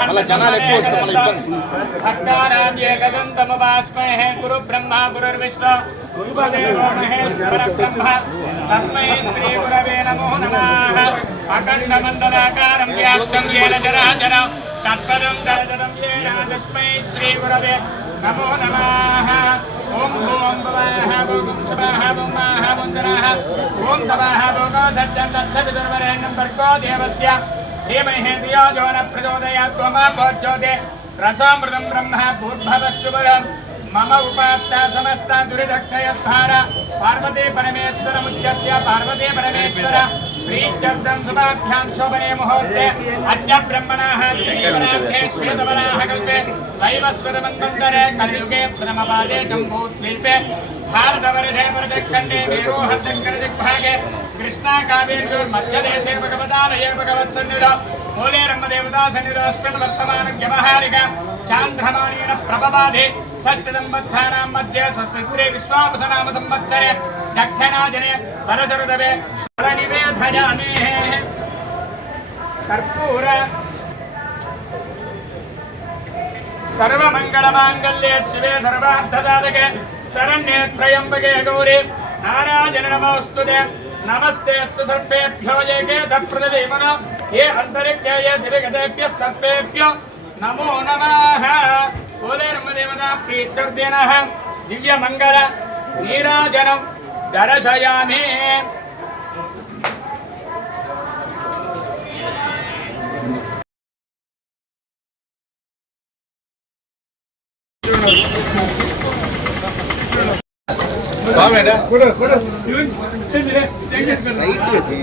మళ్ళా జనాలు ఎక్కువ వస్తే మళ్ళీ ఇబ్బంది. భక్తానాం ఏకదంతముపాస్మహే గురు బ్రహ్మ గురుర్విష్ణు గురుపదేవో మహేశ్వర బ్రహ్మ తస్మై శ్రీ గురవే నమో నమః అఖండ మండలాకారం వ్యాప్తం ఏన చరాచరం తత్పదం దరజరం ఏన తస్మై శ్రీ గురవే నమో నమః ఓం ఓం భవాః భోగం శుభాః భూమాః వందనాః ఓం తవాః భోగో సత్యం తత్సవితుర్వరేణ్యం భర్గో దేవస్య धीमहि धियो न प्रचोदयात् त्वमापोज्योते रसामृतं ब्रह्म भूर्भवः मम उपात्ता समस्ता दुरिदक्षयद्धार पार्वती परमेश्वरमुद्यस्य पार्वती परमेश्वर प्रीत्यर्थं शुभाभ्यां शोभने मुहूर्ते अद्य ब्रह्मणाः त्रिवनाभ्ये श्वेतवराः कल्पे वैवस्वतमन्वन्तरे कलियुगे प्रथमपादे जम्बूद्वीपे भारतवर्षे प्रदक्षण्डे वीरोहद्यङ्करदिग्भागे కృష్ణా కావేర్యోర్ మధ్యదేశే భగవదాలయే భగవత్సన్నిధ మూలే రమ్మదేవతా సన్నిధస్మిన్ వర్తమాన వ్యవహారిక చాంద్రమాణేన ప్రభబాధి సత్యదంబద్ధానాం మధ్య స్వస్త్రీ విశ్వాపసనామ సంవత్సరే దక్షిణాజనే వరసరుదవే స్వరనివేధజానే కర్పూర సర్వమంగళమాంగళ్యే శివే సర్వార్థదాయకే శరణ్యే త్రయంబకే గౌరీ నారాజన నమోస్తుదే नमस्तेऽस्तु सर्पेभ्यो ये केतप्रदीमन ये अन्तरिक्षे ये दिविगतेभ्यः सर्पेभ्यो। नमो नमः। कुलेर्मदेवता प्रीत्यर्दिनः दिव्यमङ्गल नीराजनं दर्शयामि। वसिष्ठदेवे రైట్ అది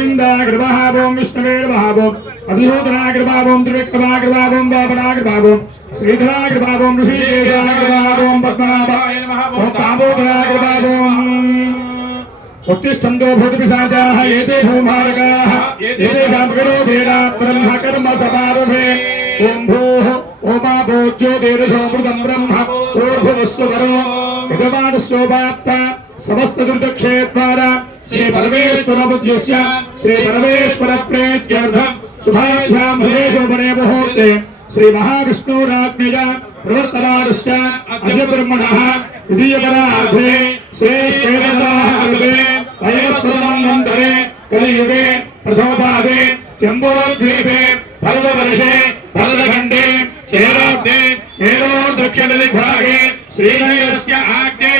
गोविन्दाग्रवाहाभों विष्णवेर्वाहाभों अभियोधनाग्रवाभों त्रिविक्रमाग्रवाभों वापनाग्रवाभों श्रीधराग्रवाभों ऋषिकेशाग्रवाभों पद्मनाभाय नमः। ॐ उत्तिष्ठन्तो भूतपिशाचाः, एते भूमार्गाः एतेषां विरोधेन ब्रह्मकर्म समारभे ॐ भूः, ओमाभो ज्योतिर्सोमृतं ब्रह्म ओभुवस्वरो भगवान् स्वोपात्ता समस्तदुर्दक्षेत्वारा। ओर्भुवस्वरो यजमानस्योपाप्त समस्तदुर्दक्षेद्वारा श्रीपरमेश्वरबुद्ध्यस्य श्रीपरमेश्वरप्रेत्यर्थम् शुभाभ्यां शुभेशोपने मुहूर्ते श्रीमहाविष्णुराज्ञया प्रवर्तमानस्य अद्यब्रह्मणः, द्वितीयपरार्धे श्रेष्ठेवरार्धे वयस्वरमन्वन्तरे कलियुगे, प्रथमपादे, चम्बोद्वीपे भरतवर्षे भरतखण्डे क्षेराब्दे एनो दक्षिणदिग्भागे श्रीनयस्य आग्नेयप्रदेशे कृष्णाकारे देशे चान्द्रमानेन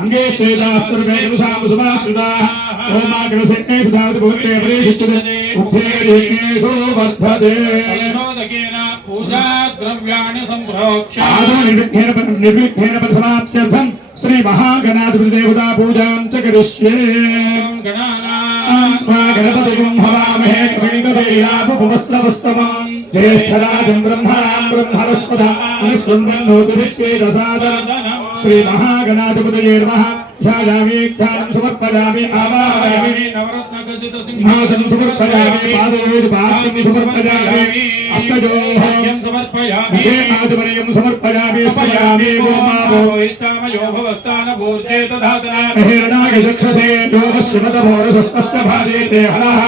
అంగే శ్వేతాస్వరుషాముసుమాశ్రుతాః ఓమాగ్రసేనే సుధావతిభూతే పరిషిచ్యతే ఉత్తే దేనేషు వర్ధతే. ప్రమోదకేన పూజా ద్రవ్యాణి సంప్రోక్ష. ఆదో నిర్విఘ్నేన నిర్విఘ్నేన పరిసమాప్త్యర్థం శ్రీ మహాగణాధిపతి దేవతా పూజాం చ కరిష్యే. గణానా. ేలాపుస్తవస్తవం జ్యేష్ఠరాజం బ్రహ్మణాం బ్రహ్మణస్పదాని స్వందం నోతి విశ్వేదసాదరం శ్రీమహాగణాధిపతయే ध्यायामि ध्यानं समर्पयामि आवाहयामि। नवरत्नकसितसिंहासनं समर्पयामि पादयोर्वाहं समर्पयामि अष्टजोहं समर्पयामि। आदिपर्यं समर्पयामि स्मयामि गोमावो इच्छामयो भवस्तानभूर्जे दधातनामि हिरणाय दक्षसे योगश्रुतभोरसस्तस्य भाजेते हरः।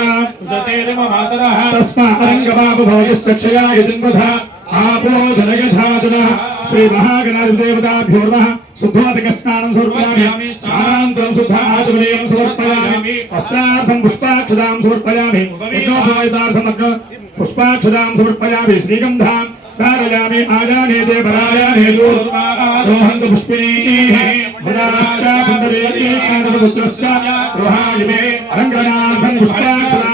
सतेन मातरः तस्मात् अरङ्गमापभोजस्य क्षयाय दिङ्वधा आपो जनयधातनः श्रीमहागणाधिदेवताभ्यो नमः शुद्धोदकस्नानं समर्पयामि। स्नानान्तरं शुद्ध आदिवर्यं समर्पयामि। वस्त्रार्थं पुष्पाक्षदां समर्पयामि। यज्ञोपवेतार्थम् अग्न पुष्पाक्षदां समर्पयामि। श्रीगन्धां कारयामि। आजानेते परायाने रोहन्तु पुष्पिणीः पुत्रस्य गृहायिमे अलङ्करणार्थं पुष्पाक्षरां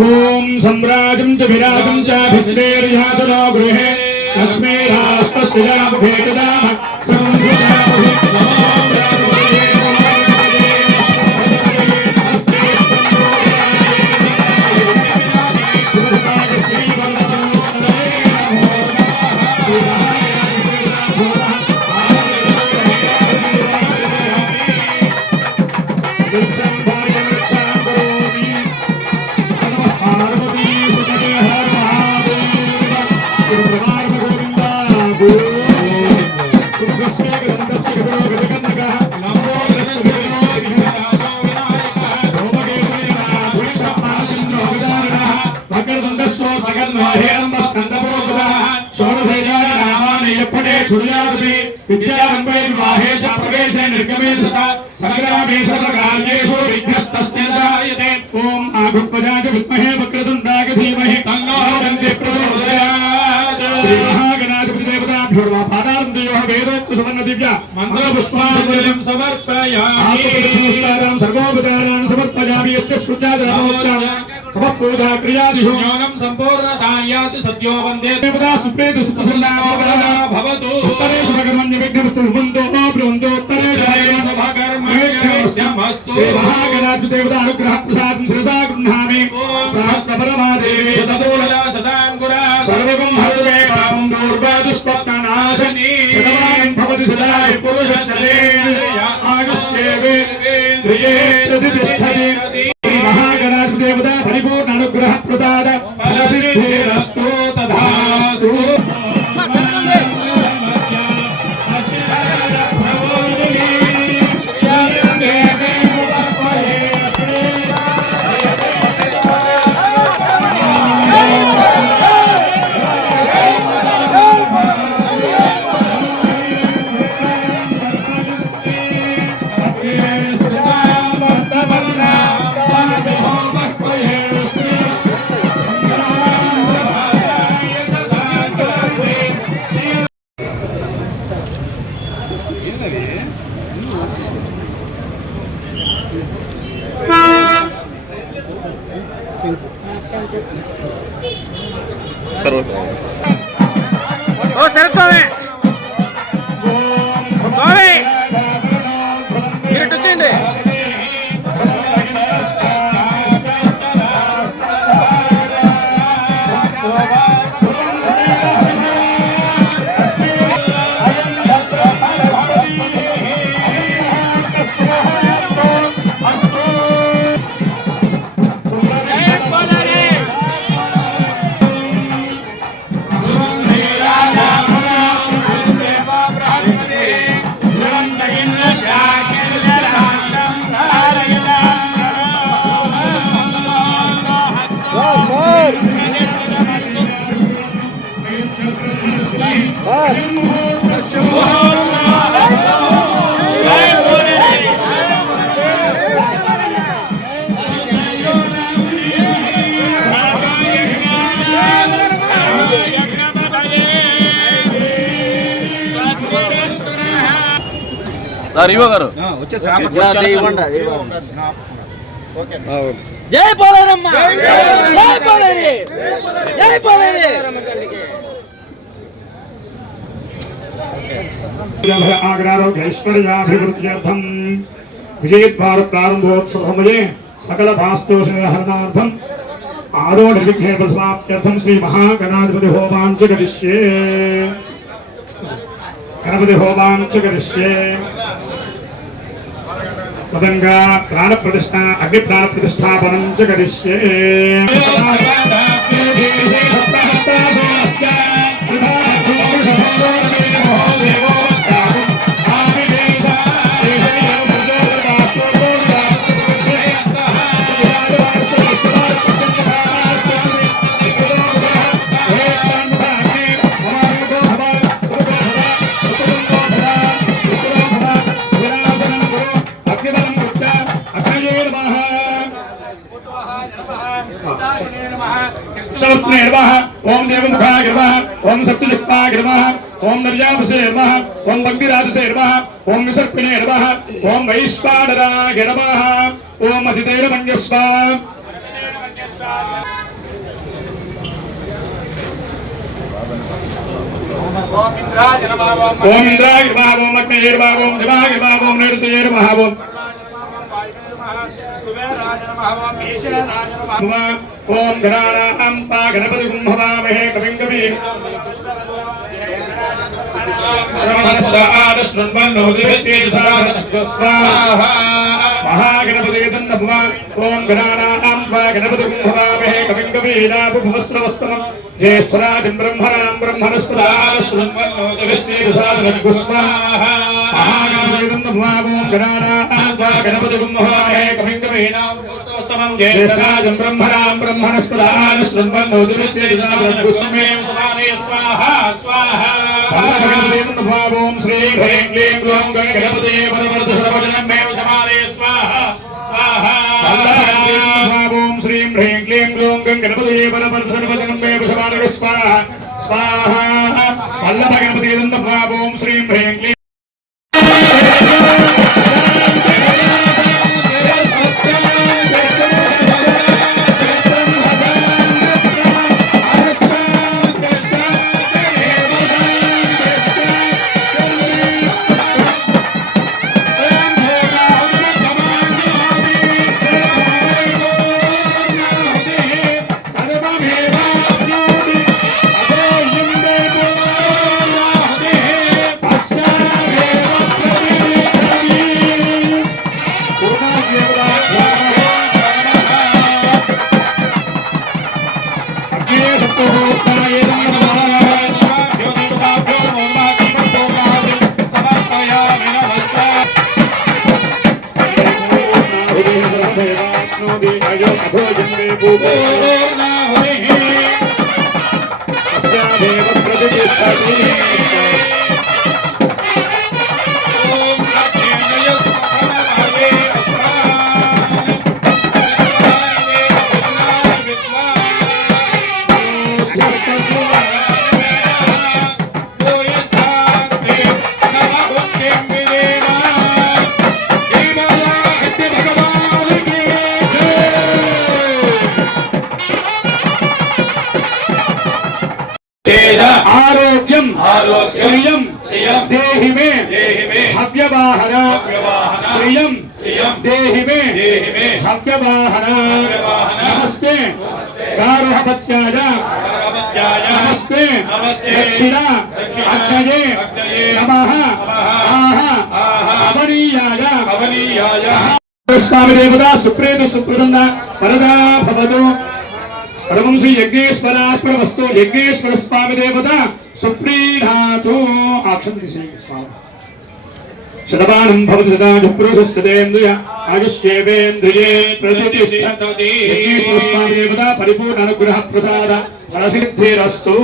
ॐ सम्राजं च विराजं च भिस्मेर्यातनो गृहे लक्ष्मीराष्ट्रस्य समं విద్యారంభే వివాహే చ ప్రవేశే నిర్గమే తథా సంగ్రామే సర్వకార్యేషు విఘ్నస్తస్య జాయతే ఓం ఆగుత్మజాయ విద్మహే पुष्पाञ्जलिं समर्पयामि। आत्मप्रतिष्ठारां सर्वोपकारान् समर्पयामि। यस्य स्मृत्यादरामोत्तां कमपूजा क्रियादिषु। ज्ञानं सम्पूर्णदायाति सद्यो वंदे देवता सुप्रेतु सुप्रसन्नावगरः भवतु। उत्तरेषु भगवन् निविघ्नमस्तु हुन्दो नो ब्रुवन्दो उत्तरेषु भगवन् निविघ्नमस्तु अनुग्रह ఇవ్వ గారు. జై పోలేరమ్మ. జై పోలేరి. జై పోలేరి. आग्रारोग्यैश्वर्याभिवृद्ध्यर्थम् विजयद्वार प्रारम्भोत्सवमये सकल भास्तोषहरणार्थम् आदो निर्विघ्ने समाप्त्यर्थम् श्री महागणाधिपति होमाञ्च करिष्ये गणपति होमाञ्च करिष्ये प्राणप्रतिष्ठा अग्निप्राणप्रतिष्ठापनं च करिष्ये नमः ओम निर्जापसे नमः ओम भक्तिराजसे नमः ओम विसर्पिणे नमः ओम वैश्वानराय नमः ओम अतितैरमन्यस्व ओम इंद्राय नमः ओम इंद्राय नमः ओम अग्निये नमः ओम शिवाय नमः ओम नृत्ये नमः ओम ओम गणानां पा गणपतिं भवामहे कविं कविं ఓం గణానాం త్వా గణపతిం భవామహే కవిం కవీనాభుభువస్రవస్తమం జ్యేష్ఠరాజం బ్రహ్మణాం బ్రహ్మణస్పదారస్వాహాగణపతిం గణానాం త్వా గణపతిం భవామహే కవిం కవీనాభుభువస్రవస్తమం జ్యేష్ఠరాజం బ్రహ్మణాం బ్రహ్మణస్పదారస్వన్వన్నోదివిశ్యేషాదనగుస్వాహ స్వాహా స్వాహా పాదభగవేంద్రభావం శ్రీ భయం క్లీం గ్లోం గణ గణపతే పరవర్త సర్వజనం మేవ సమాదే స్వాహ స్వాహ పాదభగవేంద్రభావం శ్రీం భయం క్లీం గ్లోం గణ గణపతే పరవర్త సర్వజనం మేవ సమాదే స్వాహ స్వాహ పల్లభ గణపతి దంతభావం శ్రీం భయం క్లీం ఆరోగ్యం, శ్రియం శ్రియం, దేహి మే దేహి మే, హవ్యవాహన హవ్యవాహన, శ్రియం శ్రియం, దేహి మే దేహి మే, హవ్యవాహన హవ్యవాహన, నమస్తే గారోహపత్యాయ భగవత్యాయ, నమస్తే నమస్తే, దక్షిణ ಸರ್ವಂಸಿ ಯಜ್ಞೇಶ್ವರಾತ್ಮನ ವಸ್ತು ಯಜ್ಞೇಶ್ವರ ಸ್ವಾಮಿ ದೇವತ ಸುಪ್ರೀಢಾತು ಆಕ್ಷಂತಿಸಿ ಸ್ವಾಮಿ ಶತಮಾನಂ ಭವತಿ ಸದಾ ಪುರುಷ ಸದೇಂದ್ರಿಯ ಆಯುಷ್ಯೇವೇಂದ್ರಿಯೇ ಪ್ರತಿಷ್ಠತಿ ಯಜ್ಞೇಶ್ವರ ಸ್ವಾಮಿ ದೇವತ ಪರಿಪೂರ್ಣ ಅನುಗ್ರಹ ಪ್ರಸಾದ ಫಲಸಿದ್ಧಿರಸ್ತು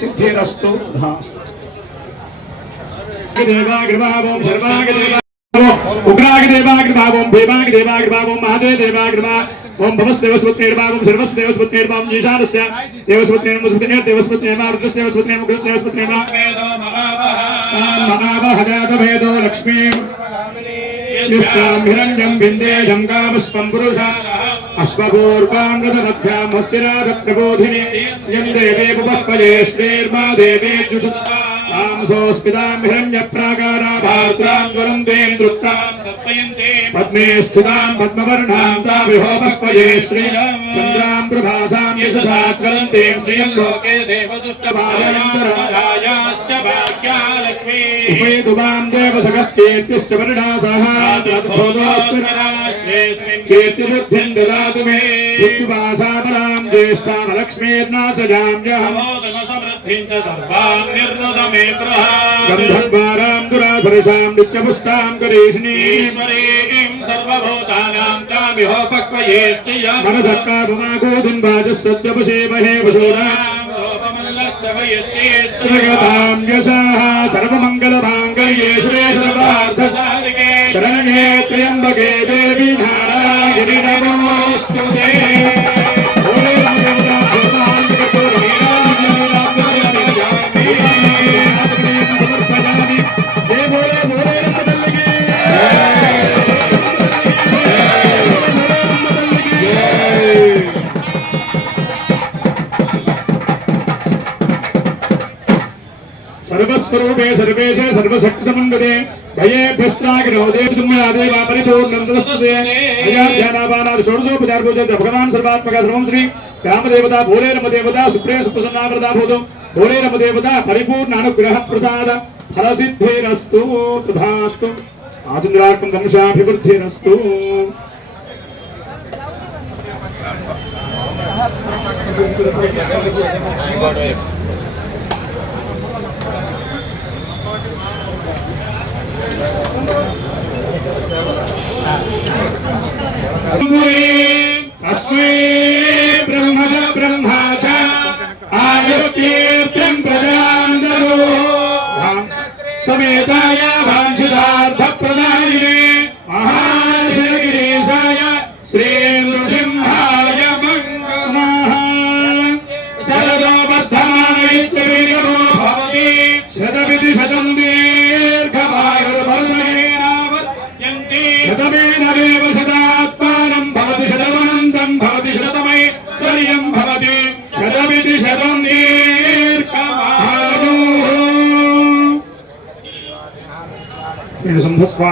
ಸಿದ್ಧಿರಸ್ತು ದೇವಾಗ್ರಭಾವಂ ಸರ್ವಾಗ್ರಭಾವಂ ಉಗ್ರಾಗ್ರಭಾವಂ ಭೀಮಾಗ್ರಭಾವಂ ಮಹಾದೇವ ದೇವಾಗ್ರಭ ओम भवस्देवस्वत्मेर्वाम सर्वस्देवस्वत्मेर्वाम ईशानस्य देवस्वत्मेर्मुस्वत्मेर् देवस्वत्मेर्वाम कृष्णेवस्वत्मेर्म कृष्णेवस्वत्मेर्वाम महावः जातभेदो लक्ष्मीम् यस्यां हिरण्यं भिन्दे जङ्गामस्वं पुरुषाः अश्वपूर्वाङ्गदभ्यां हस्तिनादप्रबोधिनी यं यंदे पुपःपले स्वेर्मा देवे जुषुत्वा మహావహ మహావహజాతభేదో లక్ష్మీం యస్యాం హిరణ్యం విందేయం కామస్వం పురుష అశ్వపూర్వాంగదమధ్యాం హస్తిరాగత్రబోధిని యం దేవే పుపఃపలే శ్రీర్మా దేవే జుషుతాం హిరణ్య ప్రాకారాభాద్రాం జ్వలందేం దృప్తాం తప్పయంతే పద్మే స్థితాం పద్మవర్ణాం తావిహోపక్వయే శ్రీరాం చంద్రాం ప్రభాసాం ज्येष्ठान लक्ष्मीर्ना सजाम्यहम्बारां दुराधर्षां नित्यपुष्टां गणेशनीश्वरीं सर्वभूतानां कामिहोपक्वयेत्ति मनसक्काभुमागोधिं वाजः सत्यपशेमहे पशूनां यशाः सर्वमङ्गलभाङ्गल्ये सुरेशरवार्धसारिके शरण्ये त्र्यम्बके देवि धारायणि नमोऽस्तु ते सर्वशक्ति समन्विते भयेभ्यस्त्राग्रहोदे तुम्या देवा परिपूर्णं तदस्तुते अयाध्यानापानात् षोडशोपचार पूजते भगवान् सर्वात्मक सर्वं श्री रामदेवता भोले रमदेवता सुप्रिय सुप्रसन्नावृता भूतो भोले रमदेवता परिपूर्ण अनुग्रह प्रसाद फलसिद्धिरस्तु तथास्तु आचन्द्रार्कं वंशाभिवृद्धिरस्तु अस्मै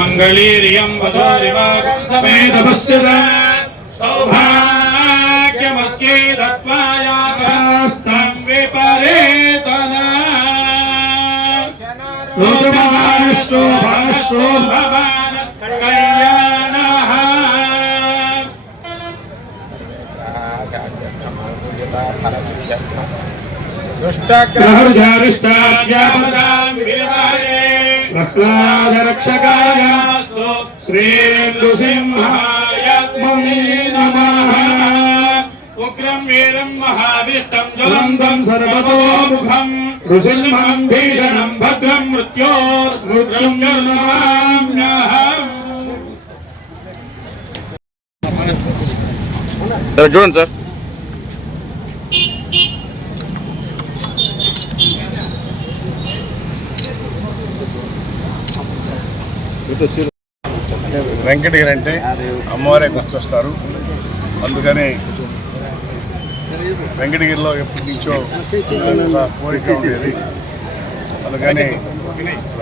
मङ्गलीर्यम् वदोरिवाकम् समेतपश्चिर सौभाग्यमस्यै दत्त्वायाकस्तम् विपरेतन। रुद्रमहानुशोभानुशो भवान् कल्याणः दुष्टाग्रहरुजारिष्टाज्ञापदाम् विरवार्य రత్నాదరక్షకాయాస్తు శ్రీనృసింహాయ నమః ఉగ్రం వీరం మహావీష్టం జ్వలంతం సర్వతోముఖం ఋషిల్మం భీషణం భద్రం మృత్యోర్మృత్యుం సార్ చూడండి సార్ వెంకటగిరి అంటే అమ్మవారే గుర్తొస్తారు. అందుకని వెంకటగిరిలో ఎప్పటి నుంచో కోరిక ఉండేది. అందుకని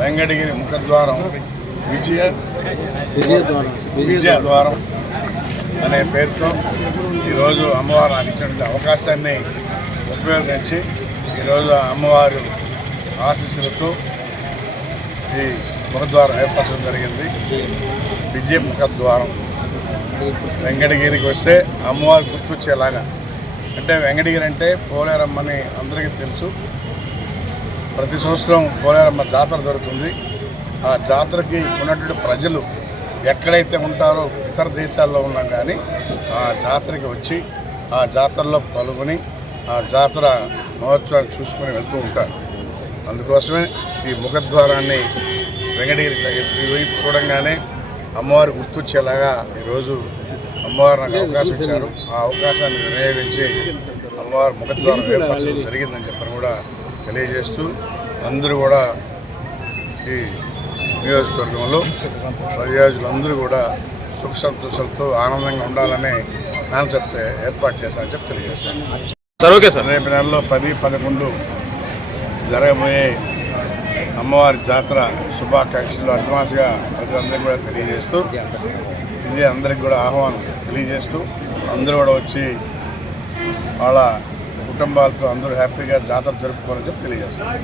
వెంకటగిరి ముఖద్వారం విజయ విజయ ద్వారం అనే పేరుతో ఈరోజు అమ్మవారు అందించినటువంటి అవకాశాన్ని ఉపయోగించి ఈరోజు అమ్మవారు ఆశీస్సులతో ఈ ముఖద్వారం ఏర్పరచడం జరిగింది. విజయ ముఖద్వారం. వెంకటగిరికి వస్తే అమ్మవారు గుర్తొచ్చేలాగా. అంటే వెంకటగిరి అంటే పోలేరమ్మని అందరికీ తెలుసు. ప్రతి సంవత్సరం పోలేరమ్మ జాతర జరుగుతుంది. ఆ జాతరకి ఉన్నటువంటి ప్రజలు ఎక్కడైతే ఉంటారో ఇతర దేశాల్లో ఉన్నా కానీ ఆ జాతరకి వచ్చి ఆ జాతరలో పాల్గొని ఆ జాతర మహోత్సవాన్ని చూసుకొని వెళ్తూ ఉంటారు. అందుకోసమే ఈ ముఖద్వారాన్ని వెంకటగిరి వైపు చూడంగానే అమ్మవారు గుర్తొచ్చేలాగా ఈరోజు అమ్మవారు నాకు అవకాశం ఇచ్చారు. ఆ అవకాశాన్ని వినియోగించి అమ్మవారి ముఖద్వారం ఏర్పరచడం జరిగిందని చెప్పని కూడా తెలియజేస్తూ అందరూ కూడా ఈ నియోజకవర్గంలో ప్రజలందరూ కూడా సుఖ సంతోషాలతో ఆనందంగా ఉండాలనే కాన్సెప్ట్ ఏర్పాటు చేశారని చెప్పి తెలియజేస్తాను. Sir okay sir. రేపు నెలలో పది పదకొండు జరగబోయే అమ్మవారి జాతర శుభాకాంక్షలు అడ్వాన్స్గా ప్రజలందరికీ కూడా తెలియజేస్తూ ఇది అందరికి కూడా ఆహ్వానం తెలియజేస్తూ అందరూ కూడా వచ్చి వాళ్ళ కుటుంబాలతో అందరూ హ్యాపీగా జాతర జరుపుకోవాలని చెప్పి తెలియజేస్తారు